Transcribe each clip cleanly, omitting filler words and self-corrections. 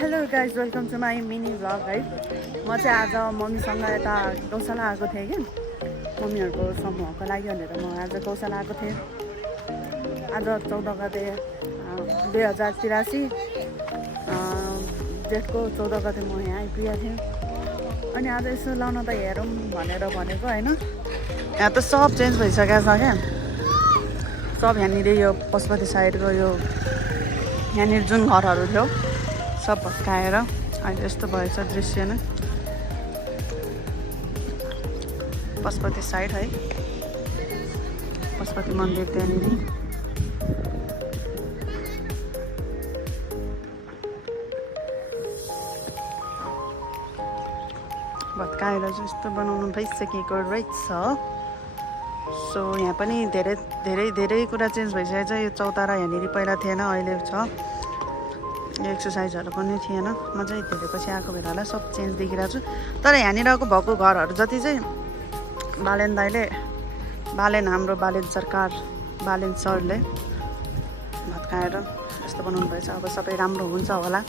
Hello guys welcome to my mini vlog है। म चाहिँ आज मम्मीसँग यता गौशाला आएको थिएँ कि मम्मीहरूको समूहको लागि भनेर म आज गौशाला आएको थिएँ। आज 14 गते 2083 जेठको 14 गते म यहाँ आइपुगेको थिएँ। अनि आज यसो लाउन त हेरौँ भनेर भनेको होइन। यहाँ त सब चेन्ज भइसकेको छ क्या। सब यहाँनिर यो पशुपति साइडको यो यहाँनिर जुन घरहरू थियो सब भत्काएर अहिले यस्तो भएछ दृश्य नै। पशुपति साइड है, पशुपति मन्दिर त्यहाँनिर भत्काएर चाहिँ यस्तो बनाउनु भइसकेको रहेछ। सो यहाँ पनि धेरै कुरा चेन्ज भइसकेको छ। यो चौतारा यहाँनिर पहिला थिएन, अहिले छ। एक्सर्साइजहरू पनि थिएन। म चाहिँ धेरै पछि आएको भएर होला सब चेन्ज देखिरहेको छु। तर यहाँनिरको भएको घरहरू जति चाहिँ बालेन दाइले हाम्रो बालेन सरले भत्काएर यस्तो बनाउनु भएछ। अब सबै राम्रो हुन्छ होला।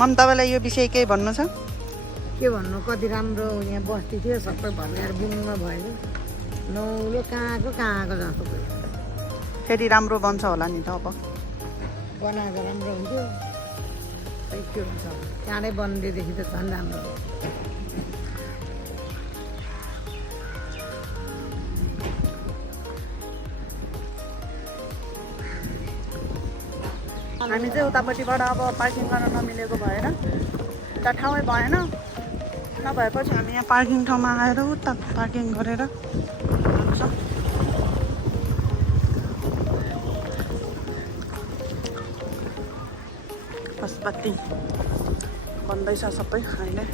मम तपाईँलाई यो विषय केही भन्नु छ? के भन्नु, कति राम्रो यहाँ बस्ती थियो, सबै भत्काएर बुङ्गो भयो। नौलो कहाँको जस्तो भयो। फेरि राम्रो बन्छ होला नि त। अब बनाएको राम्रो हुन्थ्यो, खै के हुन्छ। चाँडै बन्देदेखि त झन् राम्रो हो। हामी चाहिँ उतापट्टिबाट अब पार्किङ गर्न नमिलेको भएर उता ठाउँै भएन। नभएपछि हामी यहाँ पार्किङ ठाउँमा आएर उता पार्किङ गरेर जान्छ। पशुपति बन्दैछ सबै अहिले।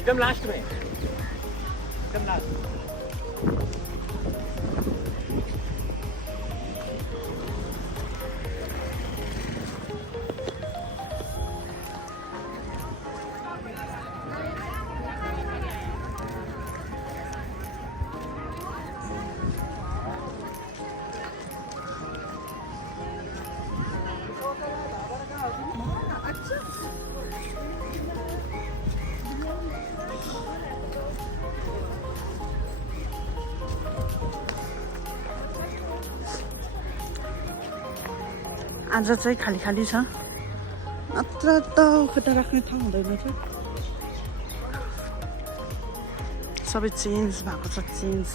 एकदम लास्ट में, एकदम लास्ट। आज चाहिँ खाली छ, नत्र त खुट्टा राख्ने ठाउँ हुँदैन थियो। सबै चेन्ज भएको छ, चेन्ज।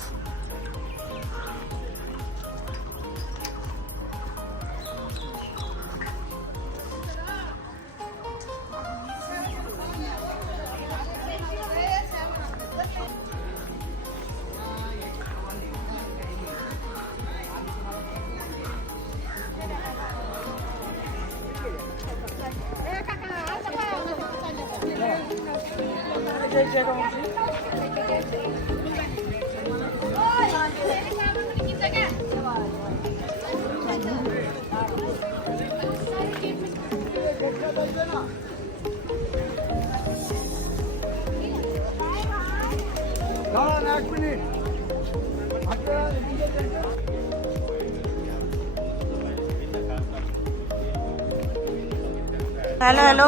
हेलो हेलो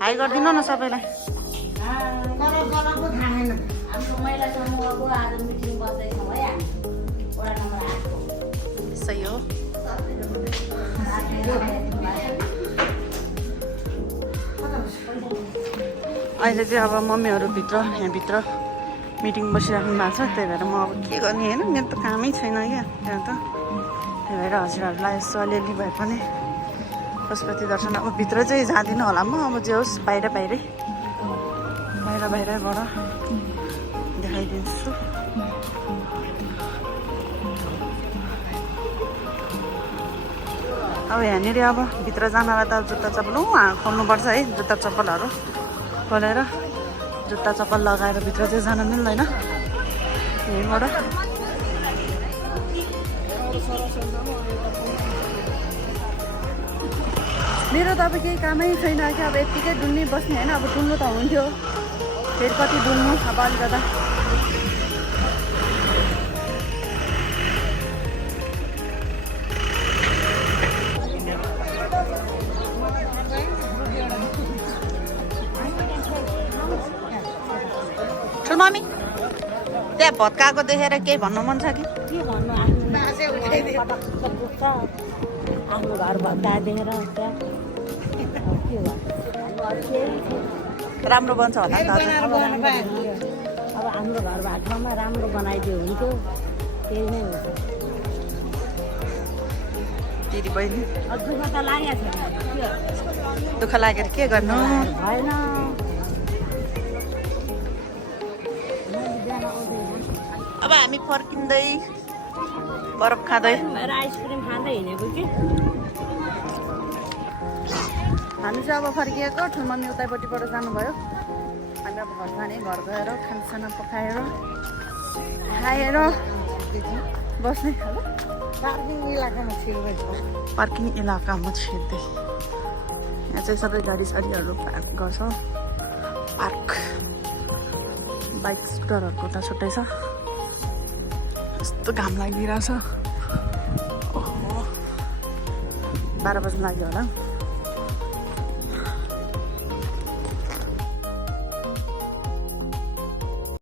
हाई गरिदिनु न सबैलाई। सही हो। अहिले चाहिँ अब मम्मीहरू यहाँभित्र मिटिङ बसिराख्नु भएको छ। त्यही भएर म अब के गर्ने होइन, मेरो त कामै छैन क्या त्यहाँ त। त्यही भएर हजुरहरूलाई यसो अलिअलि भए पनि पशुपति दर्शन अब भित्र चाहिँ जाँदिनँ होला म। अब जे होस् बाहिरैबाट देखाइदिन्छु। अब यहाँनिर अब भित्र जानलाई त जुत्ता चप्पल खोल्नुपर्छ है। जुत्ता चप्पलहरू खोलेर जुत्ता चप्पल लगाएर भित्र चाहिँ जान मिल्दैन यहीँबाट। मेरो त अब केही कामै छैन क्या। अब यत्तिकै डुल्ने बस्ने होइन। अब डुल्नु त हुन्थ्यो, फेरि कति डुल्नु अब अलिकता। त्यहाँ भत्काएको देखेर केही भन्नु मन छ कि के भन्नु आफ्नो दुख्छ आफ्नो घर भत्का देखेर त्यहाँ के भन्नु राम्रो बन्छ होला नि त अझ। अब हाम्रो घर भएको ठाउँमा राम्रो बनाइदियो हुन्थ्यो त्यही नै हुन्छ दिदी बहिनी दुःख त लागेको छ दुःख लागेर के गर्नु भएन अब हामी फर्किँदै बरफ खाँदै मेरो आइसक्रिम खाँदै हिँडेको कि हामी चाहिँ अब फर्किएको ठुलमम्मी उतैपट्टिबाट जानुभयो हामी अब घर जाने घर गएर खानासाना पकाएर खाएर बस्ने खालको पार्किङ इलाकामा छिर्दै छ पार्किङ इलाकामा छिर्दै यहाँ चाहिँ सबै गाडी साडीहरू पार्क गर्छ पार्क बाइक स्कुटरहरूको त छुट्टै छ यस्तो घाम लागिरहेछ 12 बज्न लाग्यो होला